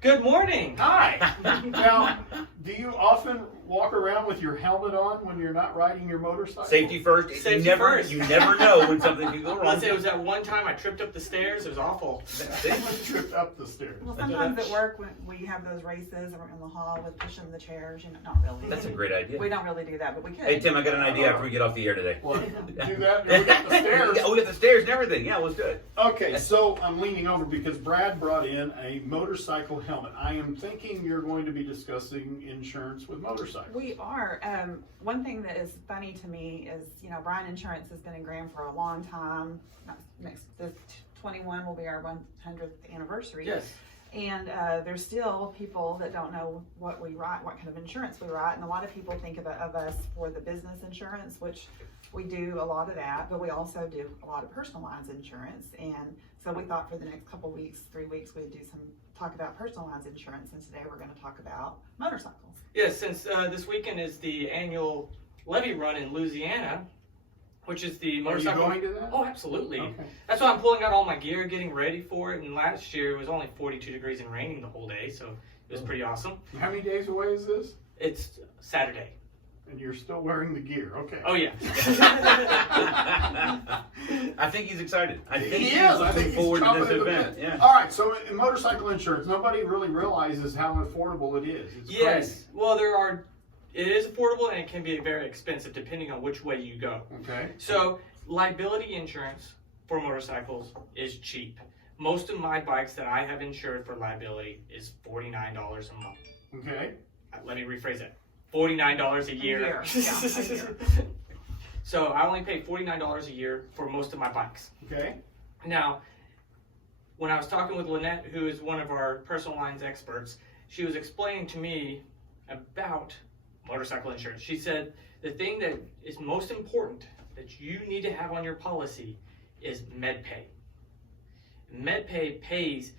Good morning. Hi. Now, do you often walk around with your helmet on when you're not riding your motorcycle? Safety first. Safety you never, first. You never know when something can go wrong. Let's say it was that one time I tripped up the stairs. It was awful. Someone tripped up the stairs. Well, sometimes at work when we have those races or in the hall with pushing the chairs, not really. That's a great idea. We don't really do that, but we could. Hey Tim, I got an idea after we get off the air today. Well, do that. We got the stairs. Yeah, we got the stairs and everything. Yeah, let's do it. Okay, so I'm leaning over because Brad brought in a motorcycle helmet. I am thinking you're going to be discussing insurance with motorcycles. We are. One thing that is funny to me is, Bryan Insurance has been in Graham for a long time. This 21 will be our 100th anniversary. Yes. And there's still people that don't know what we write, what kind of insurance we write. And a lot of people think of us for the business insurance, which we do a lot of that, but we also do a lot of personal lines insurance. And so we thought for the next couple weeks, 3 weeks, we'd do some talk about personal lines insurance. And today we're going to talk about motorcycles. Yes, since this weekend is the annual levy run in Louisiana, which is the motorcycle. Are you going to that? Oh, absolutely. Okay. That's why I'm pulling out all my gear, getting ready for it. And last year it was only 42 degrees and raining the whole day, so it was pretty awesome. How many days away is this? It's Saturday. And you're still wearing the gear. Okay. Oh yeah. I think he's excited. I think He he's is. I looking think he's forward to chomping this at the event. bit. Yeah. All right. So in motorcycle insurance, nobody really realizes how affordable it is. It's Yes. crazy. Well, it is affordable and it can be very expensive depending on which way you go. Okay. So liability insurance for motorcycles is cheap. Most of my bikes that I have insured for liability is $49 a month. Okay. Let me rephrase that. $49 a year. Yeah, a year. So I only pay $49 a year for most of my bikes. Okay. Now, when I was talking with Lynette, who is one of our personal lines experts, she was explaining to me about motorcycle insurance. She said the thing that is most important that you need to have on your policy is MedPay. MedPay pays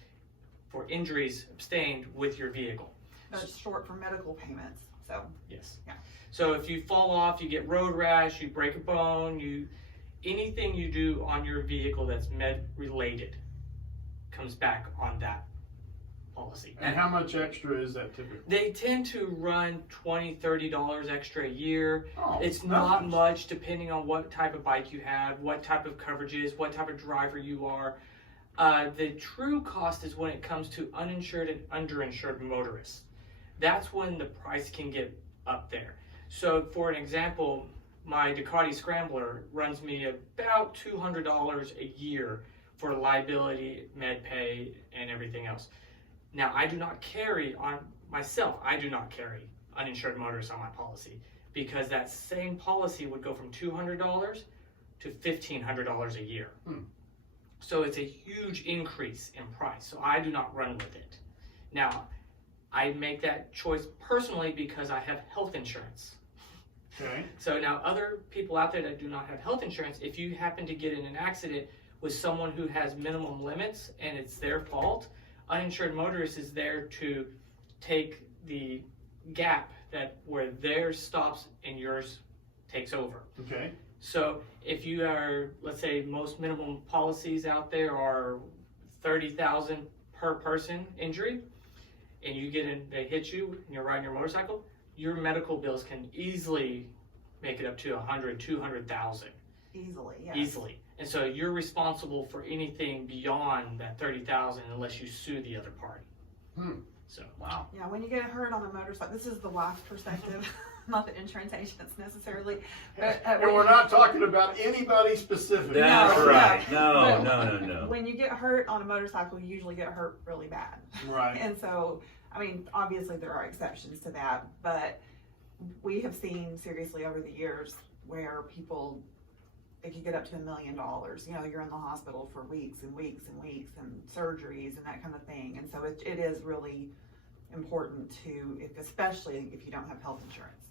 for injuries sustained with your vehicle. That's short for medical payments. So Yes. Yeah. So if you fall off, you get road rash, you break a bone, anything you do on your vehicle that's med related comes back on that policy. And how much extra is that typically? They tend to run $20, $30 extra a year. Oh, It's not much depending on what type of bike you have, what type of coverage is, what type of driver you are. The true cost is when it comes to uninsured and underinsured motorists. That's when the price can get up there. So for an example, my Ducati Scrambler runs me about $200 a year for liability, MedPay, and everything else. Now, I do not carry uninsured motorists on my policy because that same policy would go from $200 to $1,500 a year. So it's a huge increase in price. So I do not run with it. Now, I make that choice personally because I have health insurance. Okay. So now other people out there that do not have health insurance, if you happen to get in an accident with someone who has minimum limits and it's their fault, uninsured motorist is there to take the gap where theirs stops and yours takes over. Okay. So if you are, let's say most minimum policies out there are $30,000 per person injury, and they hit you and you're riding your motorcycle, your medical bills can easily make it up to $100,000, $200,000. easily, yes. Easily. And so you're responsible for anything beyond that $30,000 unless you sue the other party. So Wow. Yeah, when you get hurt on a motorcycle, this is the wife's perspective, not the insurance agents necessarily. But, And we're not talking about anybody specific. That's No, right. no. No. When you get hurt on a motorcycle, you usually get hurt really bad. Right. And so, obviously there are exceptions to that, but we have seen seriously over the years where it could get up to $1 million. You're in the hospital for weeks and weeks and weeks and surgeries and that kind of thing. And so it is really important especially if you don't have health insurance,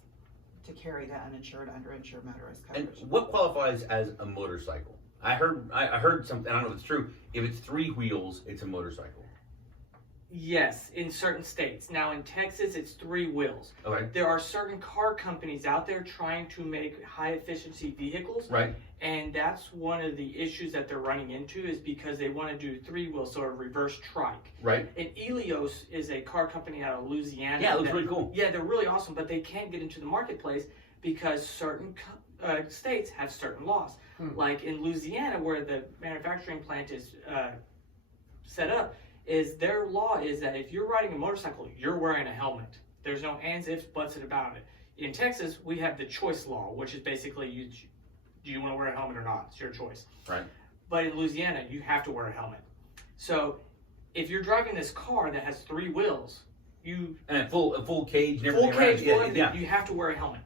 to carry that uninsured, underinsured motorist And coverage. what qualifies as a motorcycle? I heard something. I don't know if it's true. If it's 3 wheels, it's a motorcycle. Yes, in certain states. Now in Texas, it's 3 wheels. Okay. There are certain car companies out there trying to make high efficiency vehicles. Right. And that's one of the issues that they're running into is because they want to do 3 wheels, so a reverse trike. Right. And Elios is a car company out of Louisiana. Yeah, it looks really cool. Yeah, they're really awesome, but they can't get into the marketplace because certain states have certain laws. Like in Louisiana, where the manufacturing plant is set up, is their law is that if you're riding a motorcycle, you're wearing a helmet. There's no ands, ifs, buts about it. In Texas, we have the choice law, which is basically do you want to wear a helmet or not? It's your choice. Right. But in Louisiana, you have to wear a helmet. So if you're driving this car that has 3 wheels, And a full cage and everything. full cage, around. Yeah. you have to wear a helmet.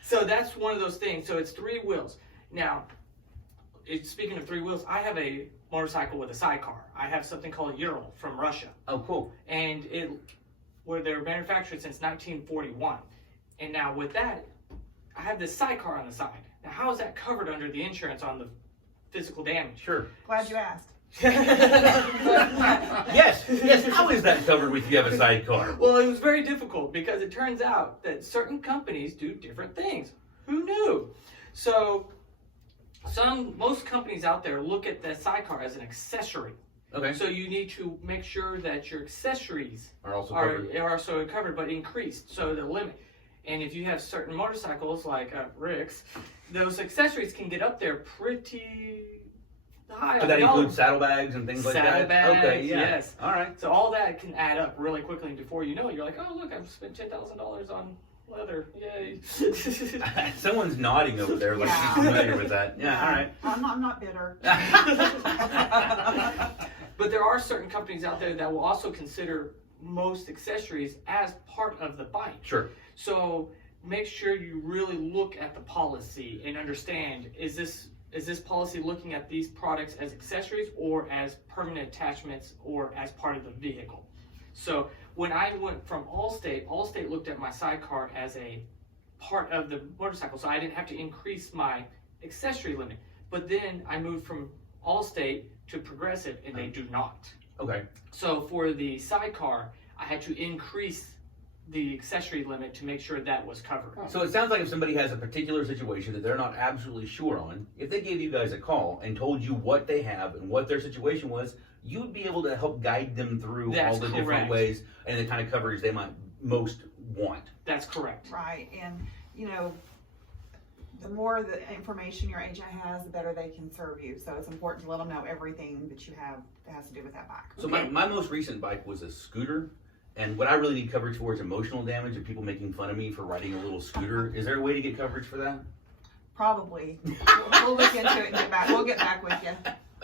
So that's one of those things. So it's 3 wheels. Now, speaking of 3 wheels, I have a motorcycle with a sidecar. I have something called a Ural from Russia. Oh, cool. And where they're manufactured since 1941. And now with that, I have this sidecar on the side. Now how is that covered under the insurance on the physical damage? Sure. Glad you asked. Yes. How is that covered with you have a sidecar? Well, it was very difficult because it turns out that certain companies do different things. Who knew? So most companies out there look at the sidecar as an accessory. Okay. So you need to make sure that your accessories Are also are covered. also covered, but increased, so the limit. And if you have certain motorcycles like Rick's, those accessories can get up there pretty high. So that includes saddlebags and things like that? Saddlebags, Okay, yeah. yes. All right. So all that can add up really quickly, and before you know it, you're like, oh look, I've spent $10,000 on leather, yay. Someone's nodding over there like Yeah. she's familiar with that. Yeah, all right. I'm not bitter. But there are certain companies out there that will also consider most accessories as part of the bike. Sure. So make sure you really look at the policy and understand, is this policy looking at these products as accessories or as permanent attachments or as part of the vehicle? So when I went from Allstate looked at my sidecar as a part of the motorcycle, so I didn't have to increase my accessory limit. But then I moved from Allstate to Progressive, and they do not. Okay. So for the sidecar, I had to increase the accessory limit to make sure that was covered. So it sounds like if somebody has a particular situation that they're not absolutely sure on, if they gave you guys a call and told you what they have and what their situation was, you'd be able to help guide them through That's all the different correct. ways and the kind of coverage they might most want. That's correct. Right, and the more the information your agent has, the better they can serve you. So it's important to let them know everything that you have that has to do with that bike. So my most recent bike was a scooter, and what I really need coverage for is emotional damage of people making fun of me for riding a little scooter. Is there a way to get coverage for that? Probably. We'll look into it and get back. We'll get back with you.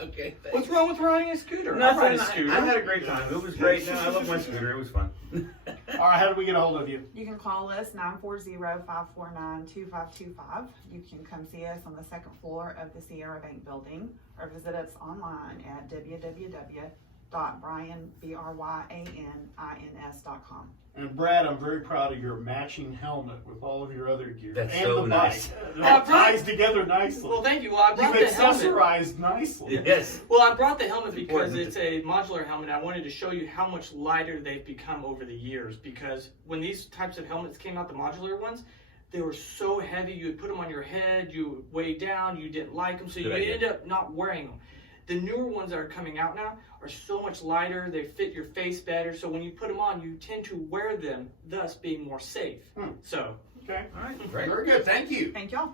Okay, thanks. What's wrong with riding a scooter? Nothing. I ride a scooter. I had a great time. It was great. No, I love my scooter. It was fun. All right, how do we get a hold of you? You can call us 940-549-2525. You can come see us on the 2nd floor of the Sierra Bank building or visit us online at www.bryanins.com. And Brad, I'm very proud of your matching helmet with all of your other gear. That's and so the nice. bike. It all Brad- ties together nicely. Well, thank you. Well, I brought You've the helmet. accessorized nicely. Yes. Well, I brought the helmet because Important. it's a modular helmet. I wanted to show you how much lighter they've become over the years, because when these types of helmets came out, the modular ones, they were so heavy. You would put them on your head, you would weigh down, you didn't like them, so you Good idea. end up not wearing them. The newer ones that are coming out now are so much lighter, they fit your face better, so when you put them on, you tend to wear them, thus being more safe. So, Okay. All right. Great. Very good. Thank you. Thank y'all.